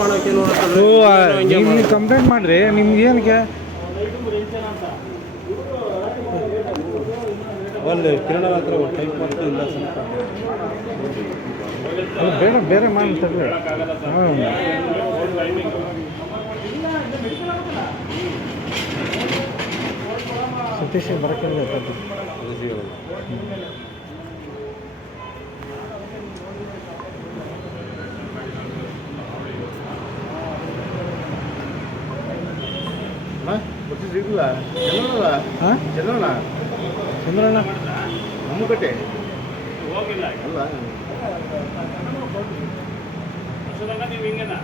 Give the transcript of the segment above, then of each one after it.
ಮಾಡೋಕೆ ನೀವು ಕಂಪ್ಲೇಂಟ್ ಮಾಡಿರಿ ನಿಮ್ಗೆ ಏನಕ್ಕೆ ಅಲ್ಲಿ ಕಿರಣ ಹತ್ರ ಟೈಪ್ ಮಾಡ್ತಾ ಇಲ್ಲ ಸ್ವಲ್ಪ ಬೇಡ ಬೇರೆ ಮಾಡ್ತಾರೆ ಹಾಂ ಸತೀಶ್ ಬರೋಕ್ಕೆ ಸಿಗಲ್ಲ ಹಾಂ ಚಂದ್ರಣ್ಣ ಚಂದ್ರಣ್ಣ ನಮ್ಮಕಟ್ಟೆ ಹೋಗಿಲ್ಲ ಅಲ್ಲ ನೀವು ಹಿಂಗೆನ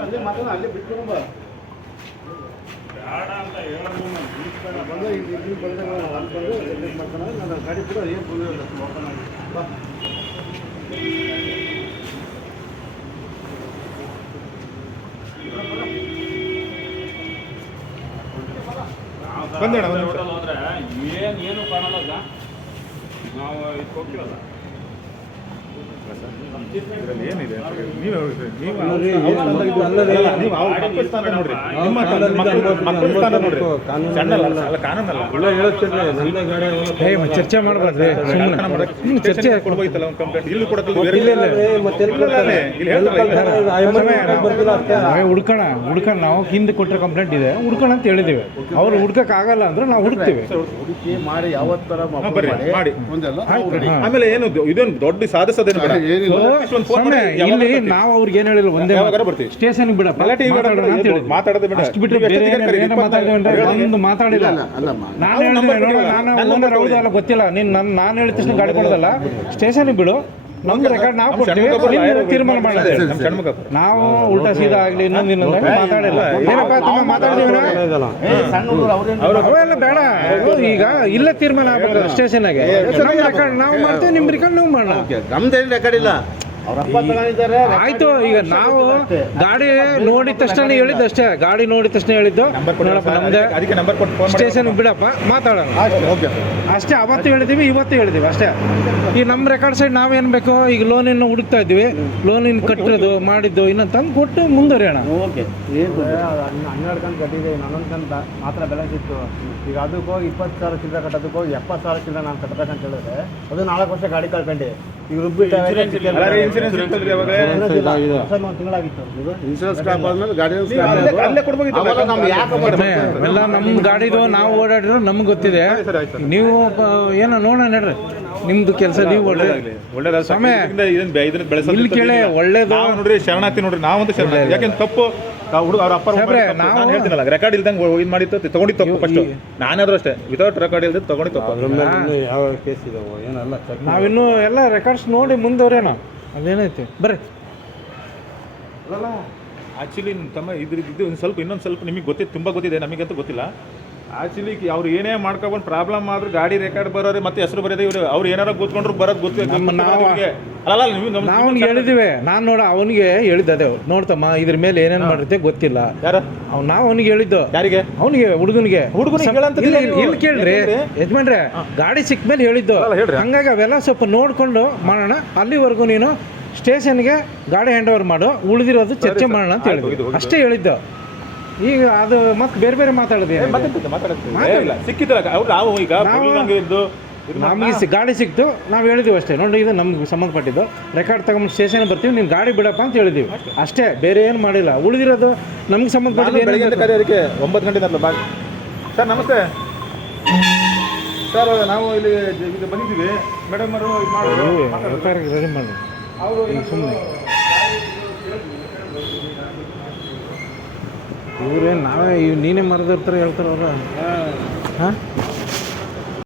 ಅಲ್ಲೇ ಮಾತಾಡ ಅಲ್ಲೇ ಬಿಟ್ಕೊಂಡು ಬಾ ಬೇಡ ಅಂತ ಹೇಳೋದು ಬಂದ ಇಲ್ಲಿ ಬಂದಾಗ ಅನ್ಕೊಂಡು ಎಲ್ಲಿ ಮಾಡ್ತಾನೆ ನನ್ನ ಗಾಡಿ ಕೂಡ ಏನು ಬಂದಿಲ್ಲ ಬಾ ಬಂದೇಣ ಹೋದ್ರೆ ಏನು ಕಾಣಲ್ಲ ನಾವು ಇದಕ್ಕೆ ಹೋಗ್ತೀವಲ್ಲ ಏನಿದೆ ಚರ್ಚೆ ಮಾಡಬಾರ್ದು ಚರ್ಚೆ ಹುಡ್ಕೋಣ ನಾವು ಹಿಂದೆ ಕೊಟ್ಟರೆ ಕಂಪ್ಲೇಂಟ್ ಇದೆ ಹುಡ್ಕೋಣ ಅಂತ ಹೇಳಿದ್ದೇವೆ ಅವ್ರು ಹುಡ್ಕಕ್ ಆಗಲ್ಲ ಅಂದ್ರೆ ನಾವು ಹುಡುಕ್ತೀವಿ ಹುಡುಕಿ ಮಾಡಿ ಯಾವತ್ತರ ಮಾಡಿ ಆಮೇಲೆ ಏನು ಇದೊಂದು ದೊಡ್ಡ ಸಾಧಿಸೋದೇನು ಇಲ್ಲಿ ನಾವು ಅವ್ರಿಗೆ ಏನ್ ಹೇಳಿಲ್ಲ ಒಂದೇ ಸ್ಟೇಷನ್ ಬಿಡ ಮಾತಾಡೋದು ಬೇಡ ಅಷ್ಟು ಬಿಟ್ಟು ಮಾತಾಡಿಲ್ಲ ನಾನು ಹೌದಲ್ಲ ಗೊತ್ತಿಲ್ಲ ನೀನ್ ನಾನು ಹೇಳಿದ ತಕ್ಷಣ ಗಾಡಿ ಕೊಡೋದಲ್ಲ ಸ್ಟೇಷನ್ ಬಿಡು ನಮ್ದು ರೆಕಾರ್ಡ್ ನಾವು ಕೊಡ್ತೀವಿ ತೀರ್ಮಾನ ಮಾಡೋದು ನಾವು ಉಲ್ಟಾ ಸೀದಾ ಆಗ್ಲಿ ಇನ್ನೊಂದಿನ ಮಾತಾಡಿಲ್ಲ ಏನಪ್ಪ ತುಂಬ ಮಾತಾಡಿದೀವಿ ಅವೆಲ್ಲ ಬೇಡ ಈಗ ಇಲ್ಲೇ ತೀರ್ಮಾನ ಆಗ್ಬೇಕು ಸ್ಟೇಷನ್ಗೆ ನಮ್ಮ ರೆಕಾರ್ಡ್ ನಾವು ಮಾಡ್ತೀವಿ ನಿಮ್ಮ ರೆಕಾರ್ಡ್ ನಾವು ಮಾಡೋಣ ನಮ್ದೇನು ರೆಕಾರ್ಡ್ ಇಲ್ಲ ಆಯ್ತು ಈಗ ನಾವು ಗಾಡಿ ನೋಡಿದ ತಕ್ಷಣ ಹೇಳಿದ್ದಷ್ಟೇ ಗಾಡಿ ನೋಡಿದ ತಕ್ಷಣ ಹೇಳಿದ್ದು ನಮ್ದೇ ಸ್ಟೇಷನ್ ಬಿಡಪ್ಪ ಮಾತಾಡೋಣ ಅಷ್ಟೇ ಅವತ್ತು ಹೇಳಿದೀವಿ ಇವತ್ತು ಹೇಳಿದೀವಿ ಅಷ್ಟೇ ಈ ನಮ್ಮ ರೆಕಾರ್ಡ್ ಸೈಡ್ ನಾವೇನು ಬೇಕೋ ಈಗ ಲೋನಿನ ಹುಡುಕ್ತಾ ಇದ್ವಿ ಲೋನಿನ ಕಟ್ಟಿರೋದು ಮಾಡಿದ್ದು ಇನ್ನೊಂದು ತಂದು ಕೊಟ್ಟು ಮುಂದುವರಿಯೋಣ ಓಕೆ 12 ಕಂತು ಕಟ್ಟಿದ್ದೀವಿ 11 ಕಂತು ಮಾತ್ರ ಬ್ಯಾಲೆನ್ಸ್ ಇತ್ತು ಈಗ ಅದಕ್ಕೆ ಹೋಗಿ 20,000 ಚಿಲ್ಲರೆ ಕಟ್ಟೋದಕ್ಕೆ ಹೋಗಿ 70,000 ಚಿಲ್ಲರೆ ನಾನು ಕಟ್ಟಬೇಕಂತ ಹೇಳಿದ್ರೆ ಅದು 4 ವರ್ಷ ಗಾಡಿ ಕಳ್ಕೊಂಡು ಈಗ ರುಬ್ಬಿಟ್ಟು ತಿಂಗಳಾಗಿತ್ತು ಇನ್ಶೂರೆನ್ಸ್ ಕ್ಲಾಪ್ ಆದ್ಮೇಲೆ ಗಾಡಿ ಎಲ್ಲ ನಮ್ಮ ಗಾಡಿದು ನಾವು ಓಡಾಡಿರೋ ನಮ್ಗೆ ಗೊತ್ತಿದೆ ನೀವು ಏನೋ ನೋಡೋಣ ನಡ್ರಿ ನಿಮ್ದು ಕೆಲಸ ನೀವು ಒಳ್ಳೇದು ಸಮಯ ಇಲ್ಲಿ ಕೇಳಿ ಒಳ್ಳೇದು ನೋಡ್ರಿ ಶರಣಾರ್ಥಿ ನೋಡ್ರಿ ನಾವಂತೂ ಶರಣಾರ್ಥಿ ಯಾಕೆಂದ್ರೆ ತಪ್ಪು ಹುಡುಗ ಅವ್ರ ಅಪ್ಪ ನಾನು ಹೇಳ್ತೀನಲ್ಲ ರೆಕಾರ್ಡ್ ಇಲ್ದಂಗೆ ಇದು ಮಾಡಿತ್ತು ತಗೊಂಡಿದ್ದು ತಪ್ಪು ಫಸ್ಟ್ ನಾನಾದ್ರೂ ಅಷ್ಟೇ ವಿತೌಟ್ ರೆಕಾರ್ಡ್ ಇಲ್ದ ತಗೊಂಡು ತಪ್ಪು ಯಾವ ಕೇಸ್ ಇದಾವೋ ಏನಲ್ಲ ನಾವಿನ್ನೂ ಎಲ್ಲ ರೆಕಾರ್ಡ್ಸ್ ನೋಡಿ ಮುಂದುವರೇನೋ ಅದೇನೈತಿ ಬರ್ರಿ ಆ್ಯಕ್ಚುಲಿ ತಮ್ಮ ಇದು ಒಂದು ಸ್ವಲ್ಪ ಇನ್ನೊಂದು ಸ್ವಲ್ಪ ನಿಮಗೆ ಗೊತ್ತಿದೆ ತುಂಬ ಗೊತ್ತಿದೆ ನಮಗಂತೂ ಗೊತ್ತಿಲ್ಲ ಆ್ಯಕ್ಚುಲಿ ಅವ್ರು ಏನೇ ಮಾಡ್ಕೊಬಂದು ಪ್ರಾಬ್ಲಮ್ ಆದ್ರೂ ಗಾಡಿ ರೆಕಾರ್ಡ್ ಬರೋರು ಮತ್ತೆ ಹೆಸರು ಬರೋದು ಇವರು ಅವ್ರು ಏನಾರು ಕೂತ್ಕೊಂಡ್ರು ಬರೋದು ಗೊತ್ತಿಲ್ಲ ಅಲ್ಲ ನಾವು ಹೇಳಿದಿವಿ ನಾನು ನೋಡ ಅವನಿಗೆ ಹೇಳಿದ್ದೆ ನೋಡ್ತಮ್ಮ ಇದ್ರ ಮೇಲೆ ಏನೇನು ಮಾಡಿರುತ್ತೆ ಗೊತ್ತಿಲ್ಲ ಯಾರು ನಾವು ಅವನಿಗೆ ಹೇಳಿದ್ದು ಯಾರಿಗೆ ಅವನಿಗೆ ಹುಡುಗನಿಗೆ ಇಲ್ಲಿ ಕೇಳ್ರಿ ಯಜಮಾನ್ರೆ ಗಾಡಿ ಸಿಕ್ಕ ಮೇಲೆ ಹೇಳಿದ್ದು ಹಂಗಾಗಿ ಅವೆಲ್ಲ ಸ್ವಲ್ಪ ನೋಡ್ಕೊಂಡು ಮಾಡೋಣ ಅಲ್ಲಿವರೆಗೂ ನೀನು ಸ್ಟೇಷನ್ಗೆ ಗಾಡಿ ಹ್ಯಾಂಡ್ ಓವರ್ ಮಾಡು ಉಳಿದಿರೋದು ಚರ್ಚೆ ಮಾಡೋಣ ಅಂತ ಹೇಳಿದ್ವಿ ಅಷ್ಟೇ ಹೇಳಿದ್ದು ಈಗ ಅದು ಮತ್ತೆ ಬೇರೆ ಬೇರೆ ಮಾತಾಡೋದು ಸಿಕ್ಕಿದ್ದಲ್ಲ ಅವ್ರು ನಾವು ಈಗ ನಮಗೆ ಗಾಡಿ ಸಿಕ್ತು ನಾವು ಹೇಳಿದ್ದೀವಿ ಅಷ್ಟೇ ನೋಡಿ ಇದು ನಮ್ಗೆ ಸಂಬಂಧಪಟ್ಟಿದ್ದು ರೆಕಾರ್ಡ್ ತಗೊಂಡು ಸ್ಟೇಷನ್ ಬರ್ತೀವಿ ನೀನು ಗಾಡಿ ಬಿಡಪ್ಪ ಅಂತ ಹೇಳಿದ್ದೀವಿ ಅಷ್ಟೇ ಬೇರೆ ಏನು ಮಾಡಿಲ್ಲ ಉಳಿದಿರೋದು ನಮ್ಗೆ ಸಂಬಂಧಪಟ್ಟಿದ್ದು 9 ಗಂಟೆ ಬಾಗಿ ಸರ್ ನಮಸ್ತೆ ಸರ್ ನಾವು ಇಲ್ಲಿ ಬಂದಿದ್ದೀವಿ ಮೇಡಮ್ ಅವರು ರೆಡಿ ಮಾಡಿ ಅವರು ಸುಮ್ಮನೆ ಇವ್ರೇನು ನಾವೇ ನೀನೇ ಮರದಿರ್ತಾರೆ ಹೇಳ್ತಾರೆ ಅವರು ಹಾಂ